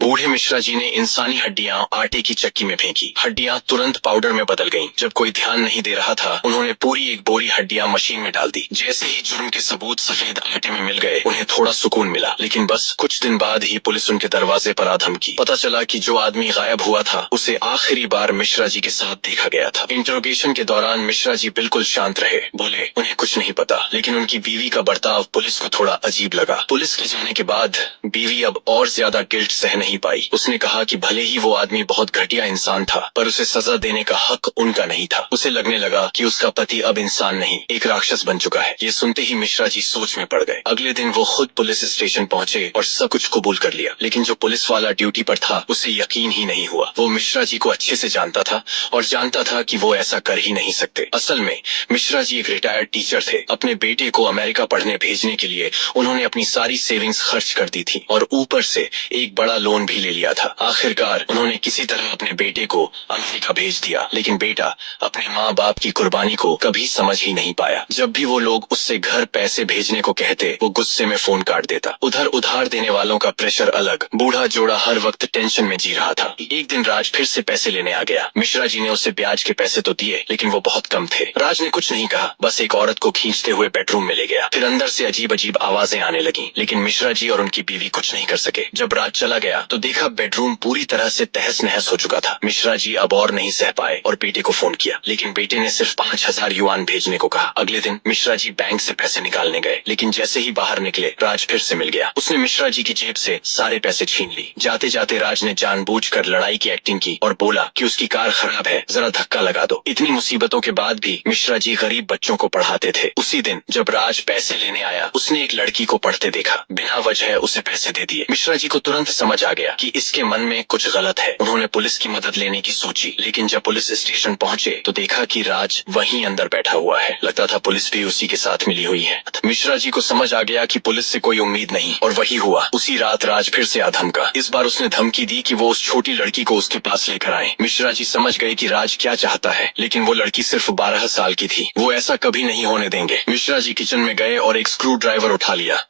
बूढ़े मिश्रा जी ने इंसानी हड्डियां आटे की चक्की में फेंकी। हड्डियां तुरंत पाउडर में बदल गईं। जब कोई ध्यान नहीं दे रहा था, उन्होंने पूरी एक बोरी हड्डियां मशीन में डाल दी। जैसे ही जुर्म के सबूत सफेद आटे में मिल गए, उन्हें थोड़ा सुकून मिला। लेकिन बस कुछ दिन बाद ही पुलिस उनके दरवाजे पर आ धमकी। पता चला कि जो आदमी गायब हुआ था, उसे आखिरी बार मिश्रा जी के साथ देखा गया था। इंटरोगेशन के दौरान मिश्रा जी बिल्कुल शांत रहे। बोले, उन्हें कुछ नहीं पता। लेकिन उनकी बीवी का बर्ताव पुलिस को थोड़ा अजीब लगा। पुलिस के जाने के बाद बीवी अब और ज्यादा गिल्ट सह नहीं पाई। उसने कहा कि भले ही वो आदमी बहुत घटिया इंसान था, पर उसे सजा देने का हक उनका नहीं था। उसे लगने लगा कि उसका पति अब इंसान नहीं, एक राक्षस बन चुका है। ये सुनते ही मिश्रा जी सोच में पड़ गए। अगले दिन वो खुद पुलिस स्टेशन पहुंचे और सब कुछ कबूल कर लिया। लेकिन जो पुलिस वाला ड्यूटी पर था, उसे यकीन ही नहीं हुआ। वो मिश्रा जी को अच्छे से जानता था और जानता था कि वो ऐसा कर ही नहीं सकते। असल में मिश्रा जी एक रिटायर्ड टीचर थे। अपने बेटे को अमेरिका पढ़ने भेजने के लिए उन्होंने अपनी सारी सेविंग्स खर्च कर दी थी और ऊपर से एक बड़ा लोन भी ले लिया था। आखिरकार उन्होंने किसी तरह अपने बेटे को अमेरिका भेज दिया। लेकिन बेटा अपने माँ बाप की कुर्बानी को कभी समझ ही नहीं पाया। जब भी वो लोग उससे घर पैसे भेजने को कहते, वो गुस्से में फोन काट देता। उधर उधार देने वालों का प्रेशर अलग। बूढ़ा जोड़ा हर वक्त टेंशन में जी रहा था। एक दिन राज फिर से पैसे लेने आ गया। मिश्रा जी ने उसे ब्याज के पैसे तो दिए, लेकिन वो बहुत कम थे। राज ने कुछ नहीं कहा, बस एक औरत को खींचते हुए बेडरूम में ले गया। फिर अंदर से अजीब अजीब आवाजें आने लगी, लेकिन मिश्रा जी और उनकी बीवी कुछ नहीं कर सके। जब राज चला गया तो देखा बेडरूम पूरी तरह से तहस नहस हो चुका था। मिश्रा जी अब और नहीं सह पाए और बेटे को फोन किया, लेकिन बेटे ने सिर्फ 5,000 युआन भेजने को कहा। अगले दिन मिश्रा जी बैंक से पैसे निकालने गए, लेकिन जैसे ही बाहर निकले, राज फिर से मिल गया। उसने मिश्रा जी की जेब से सारे पैसे छीन ली। जाते जाते राज ने जानबूझकर लड़ाई की एक्टिंग की और बोला कि उसकी कार खराब है, जरा धक्का लगा दो। इतनी मुसीबतों के बाद भी मिश्रा जी गरीब बच्चों को पढ़ाते थे। उसी दिन जब राज पैसे लेने आया, उसने एक लड़की को पढ़ते देखा। बिना वजह उसे पैसे दे दिए। मिश्रा जी को तुरंत समझ आ गया कि इसके मन में कुछ गलत है। उन्होंने पुलिस की मदद लेने की सोची, लेकिन जब पुलिस स्टेशन पहुंचे तो देखा कि राज वहीं अंदर बैठा हुआ है। लगता था पुलिस भी उसी के साथ मिली हुई है। मिश्रा जी को समझ आ गया कि पुलिस से कोई उम्मीद नहीं, और वही हुआ। उसी रात राज फिर से धमका। इस बार उसने धमकी दी कि वो उस छोटी लड़की को उसके पास लेकर आए। मिश्रा जी समझ गए कि राज क्या चाहता है, लेकिन वो लड़की सिर्फ 12 साल की थी। वो ऐसा कभी नहीं होने देंगे। मिश्रा जी किचन में गए और एक स्क्रू ड्राइवर उठा लिया।